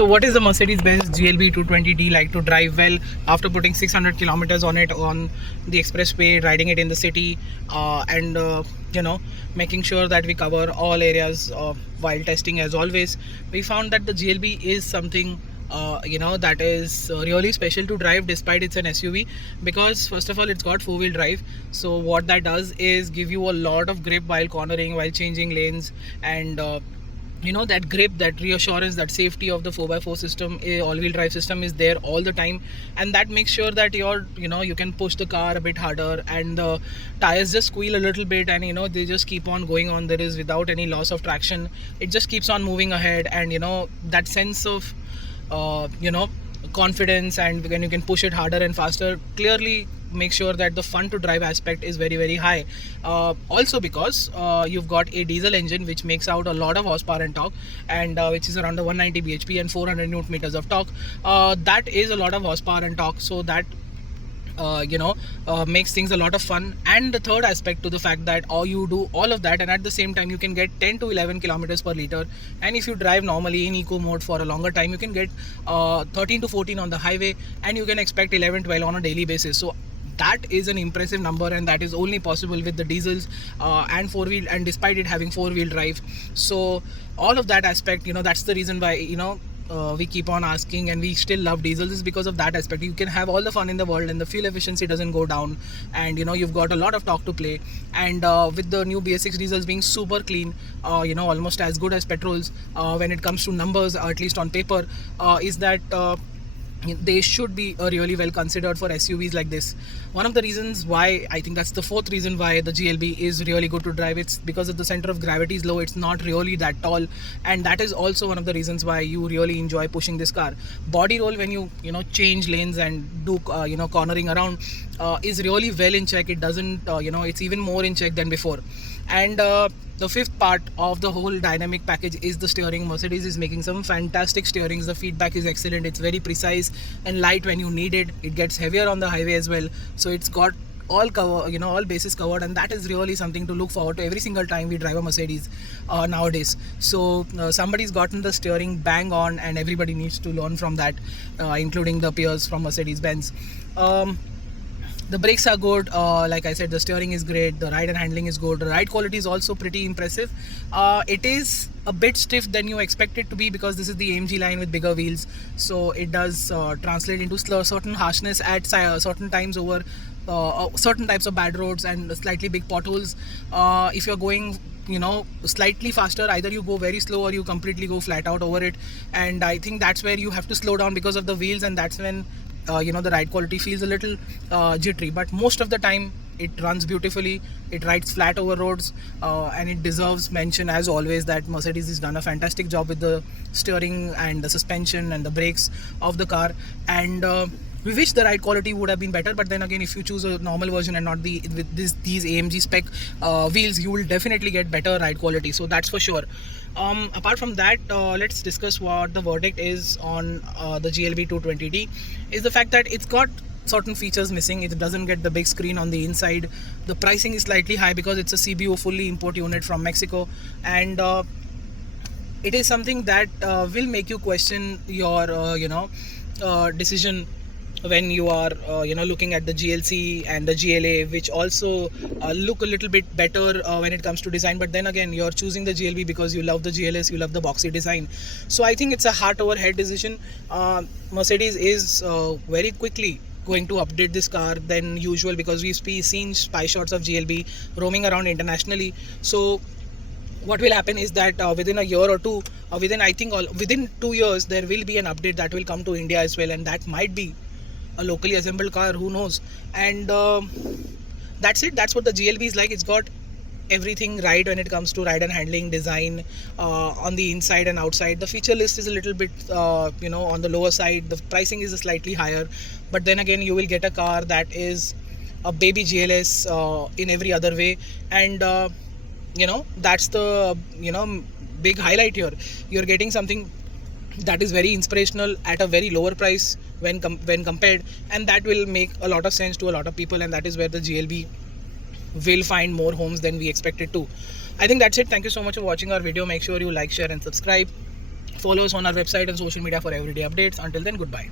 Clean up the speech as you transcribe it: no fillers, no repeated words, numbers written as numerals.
So what is the Mercedes-Benz GLB 220D like to drive well after putting 600 kilometers on it on the expressway, riding it in the city, and making sure that we cover all areas while testing as always. We found that the GLB is something that is really special to drive despite it's an SUV, because first of all it's got four-wheel drive. So what that does is give you a lot of grip while cornering, while changing lanes, and that grip, that reassurance, that safety of the 4x4 system, all-wheel drive system is there all the time, and that makes sure that you can push the car a bit harder and the tires just squeal a little bit, and they just keep on going on. There is without any loss of traction, it just keeps on moving ahead, and that sense of confidence, and when you can push it harder and faster, clearly make sure that the fun to drive aspect is very, very high. Also because you've got a diesel engine which makes out a lot of horsepower and torque, and which is around the 190 bhp and 400 newton meters of torque. That is a lot of horsepower and torque, so that makes things a lot of fun. And the third aspect to the fact that you do all of that and at the same time you can get 10 to 11 kilometers per liter, and if you drive normally in eco mode for a longer time, you can get 13 to 14 on the highway, and you can expect 11-12 on a daily basis. So that is an impressive number, and that is only possible with the diesels and four-wheel, and despite it having four-wheel drive. So all of that aspect, that's the reason why we keep on asking and we still love diesels, is because of that aspect. You can have all the fun in the world and the fuel efficiency doesn't go down, and you've got a lot of torque to play. And with the new BS6 diesels being super clean, almost as good as petrols when it comes to numbers, at least on paper, is that they should be really well considered for SUVs like this. One of the reasons why, I think that's the fourth reason why the GLB is really good to drive, it's because of the center of gravity is low. It's not really that tall, and that is also one of the reasons why you really enjoy pushing this car. Body roll, when you change lanes and do cornering around, is really well in check. It doesn't it's even more in check than before. And the fifth part of the whole dynamic package is the steering. Mercedes is making some fantastic steerings. The feedback is excellent. It's very precise and light when you need it. It gets heavier on the highway as well. So it's got all cover, all bases covered, and that is really something to look forward to every single time we drive a Mercedes nowadays. So somebody's gotten the steering bang on, and everybody needs to learn from that, including the peers from Mercedes-Benz. The brakes are good, like I said, the steering is great, the ride and handling is good, the ride quality is also pretty impressive. It is a bit stiff than you expect it to be, because this is the AMG line with bigger wheels, so it does translate into certain harshness at certain times over certain types of bad roads and slightly big potholes. If you're going slightly faster, either you go very slow or you completely go flat out over it, and I think that's where you have to slow down because of the wheels, and that's when the ride quality feels a little jittery. But most of the time it runs beautifully, it rides flat over roads, and it deserves mention as always that Mercedes has done a fantastic job with the steering and the suspension and the brakes of the car. And we wish the ride quality would have been better, but then again, if you choose a normal version and not with these AMG spec wheels, you will definitely get better ride quality, so that's for sure. Apart from that, let's discuss what the verdict is on the GLB 220D. Is the fact that it's got certain features missing. It doesn't get the big screen on the inside. The pricing is slightly high because it's a CBO, fully import unit from Mexico, and it is something that will make you question your decision when you are looking at the GLC and the GLA, which also look a little bit better when it comes to design. But then again, you're choosing the GLB because you love the GLS, you love the boxy design. So I think it's a heart over head decision. Mercedes is very quickly going to update this car than usual, because we've seen spy shots of GLB roaming around internationally. So what will happen is that within a year or two, within 2 years, there will be an update that will come to India as well, and that might be a locally assembled car, who knows. And that's it. That's what the GLB is like. It's got everything right when it comes to ride and handling, design, on the inside and outside. The feature list is a little bit on the lower side. The pricing is slightly higher, but then again, you will get a car that is a baby GLS in every other way. And that's the big highlight here. You're getting something that is very inspirational at a very lower price when compared, and that will make a lot of sense to a lot of people, and that is where the GLB will find more homes than we expected to. I think that's it. Thank you so much for watching our video. Make sure you like, share and subscribe. Follow us on our website and social media for everyday updates. Until then, goodbye.